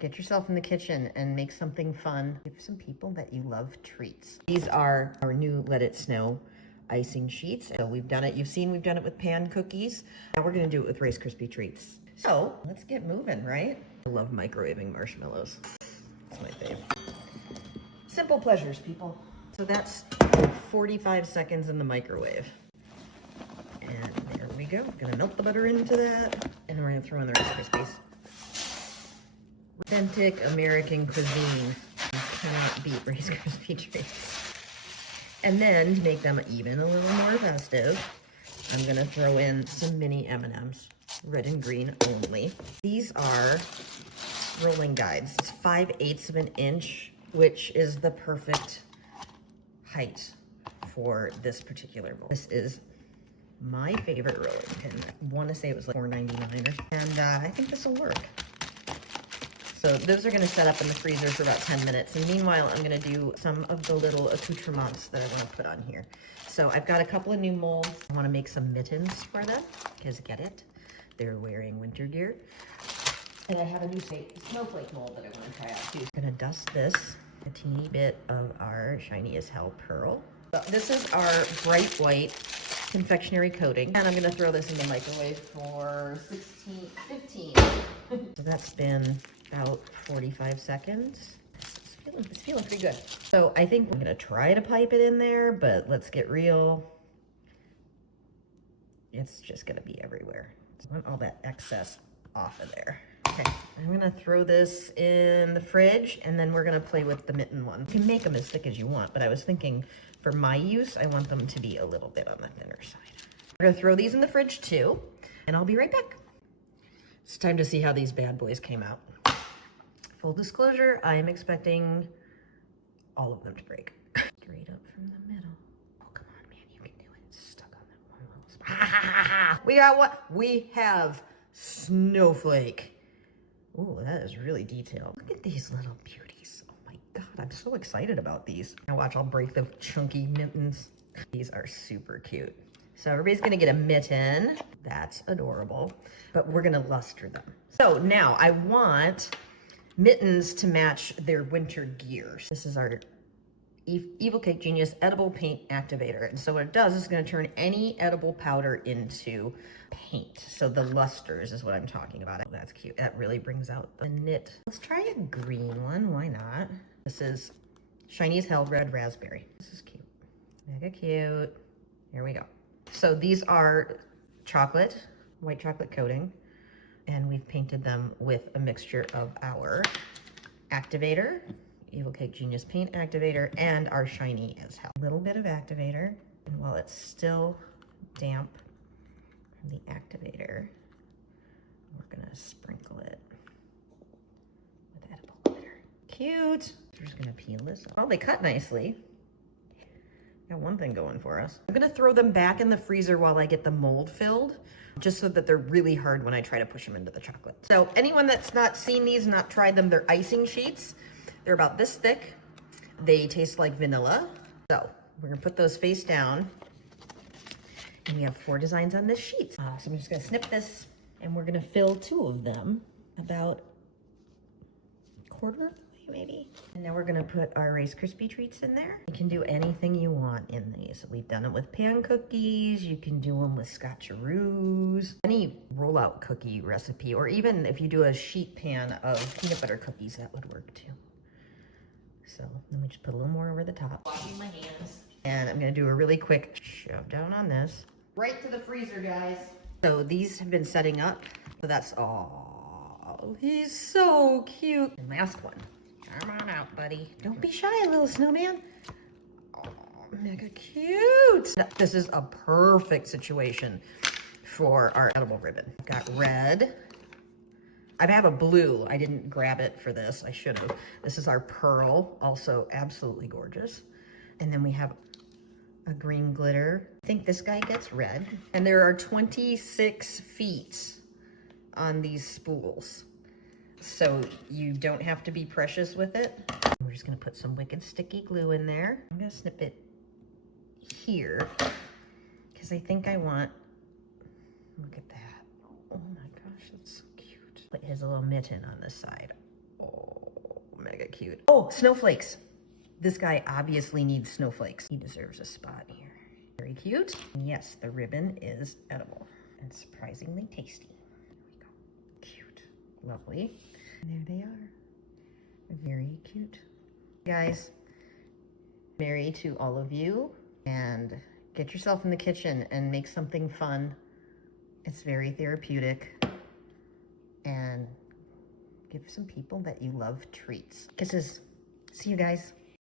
Get yourself in the kitchen and make something fun. Give some people that you love treats. These are our new Let It Snow icing sheets. So we've done it. You've seen we've done it with pan cookies. Now we're gonna do it with Rice Krispie treats. So let's get moving, right? I love microwaving marshmallows. It's my fave. Simple pleasures, people. So that's 45 seconds in the microwave. And there we go. Gonna melt the butter into that. And then we're gonna throw in the Rice Krispies. Authentic American cuisine. You cannot beat Rice Krispie treats. And then to make them even a little more festive, I'm gonna throw in some mini M&Ms, red and green only. These are rolling guides. It's 5/8 of an inch, which is the perfect height for this particular bowl. This is my favorite rolling pin. I want to say it was like $4.99, and I think this will work. So those are going to set up in the freezer for about 10 minutes. And meanwhile, I'm going to do some of the little accoutrements that I want to put on here. So I've got a couple of new molds. I want to make some mittens for them, because get it, they're wearing winter gear. And I have a new snowflake mold that I want to try out too. I'm going to dust this, a teeny bit of our shiny as hell pearl. So this is our bright white confectionery coating. And I'm going to throw this in the microwave for 15. So that's been about 45 seconds. It's feeling pretty good. So I think we're gonna try to pipe it in there, but let's get real. It's just gonna be everywhere. I want all that excess off of there. Okay, I'm gonna throw this in the fridge, and then we're gonna play with the mitten one. You can make them as thick as you want, but I was thinking for my use, I want them to be a little bit on the thinner side. We're gonna throw these in the fridge too, and I'll be right back. It's time to see how these bad boys came out. Full disclosure, I am expecting all of them to break. Straight up from the middle. Oh, come on, man, you can do it. It's stuck on that one little spot. We got what? We have snowflake. Ooh, that is really detailed. Look at these little beauties. Oh my God, I'm so excited about these. Now watch, I'll break the chunky mittens. These are super cute. So everybody's gonna get a mitten. That's adorable. But we're gonna luster them. So now I want mittens to match their winter gear. This is our Evil Cake Genius Edible Paint Activator. And so what it does is gonna turn any edible powder into paint. So the lusters is what I'm talking about. Oh, that's cute. That really brings out the knit. Let's try a green one, why not? This is Shiny as Hell Red Raspberry. This is cute, mega cute. Here we go. So these are chocolate, white chocolate coating, and we've painted them with a mixture of our activator, Evil Cake Genius Paint Activator, and our Shiny as Hell. A little bit of activator, and while it's still damp from the activator, we're gonna sprinkle it with edible glitter. Cute. We're just gonna peel this off. Oh, they cut nicely. Got one thing going for us. I'm gonna throw them back in the freezer while I get the mold filled, just so that they're really hard when I try to push them into the chocolate. So anyone that's not seen these, not tried them, they're icing sheets. They're about this thick. They taste like vanilla. So we're gonna put those face down, and we have 4 designs on this sheet. So I'm just gonna snip this, and we're gonna fill 2 of them, about a quarter of the way maybe. And now we're gonna put our Rice Krispie treats in there. You can do anything you want in these. We've done it with pan cookies. You can do them with scotcheroos. Any rollout cookie recipe, or even if you do a sheet pan of peanut butter cookies, that would work too. So let me just put a little more over the top. Washing my hands. And I'm gonna do a really quick shove down on this. Right to the freezer, guys. So these have been setting up. So that's all. He's so cute. And last one. Come on out, buddy. Don't be shy, little snowman. Oh, mega cute. This is a perfect situation for our edible ribbon. I've got red. I have a blue. I didn't grab it for this. I should have. This is our pearl, also absolutely gorgeous. And then we have a green glitter. I think this guy gets red. And there are 26 feet on these spools. So you don't have to be precious with it. We're just gonna put some wicked sticky glue in there. I'm gonna snip it here, because I think I want, look at that. Oh my gosh, that's so cute. Put his little mitten on the side. Oh, mega cute. Oh, snowflakes. This guy obviously needs snowflakes. He deserves a spot here. Very cute. And yes, the ribbon is edible and surprisingly tasty. There we go. Cute. Lovely. And there they are. Very cute. Guys, Merry to all of you, and get yourself in the kitchen and make something fun. It's very therapeutic, and give some people that you love treats. Kisses. See you guys.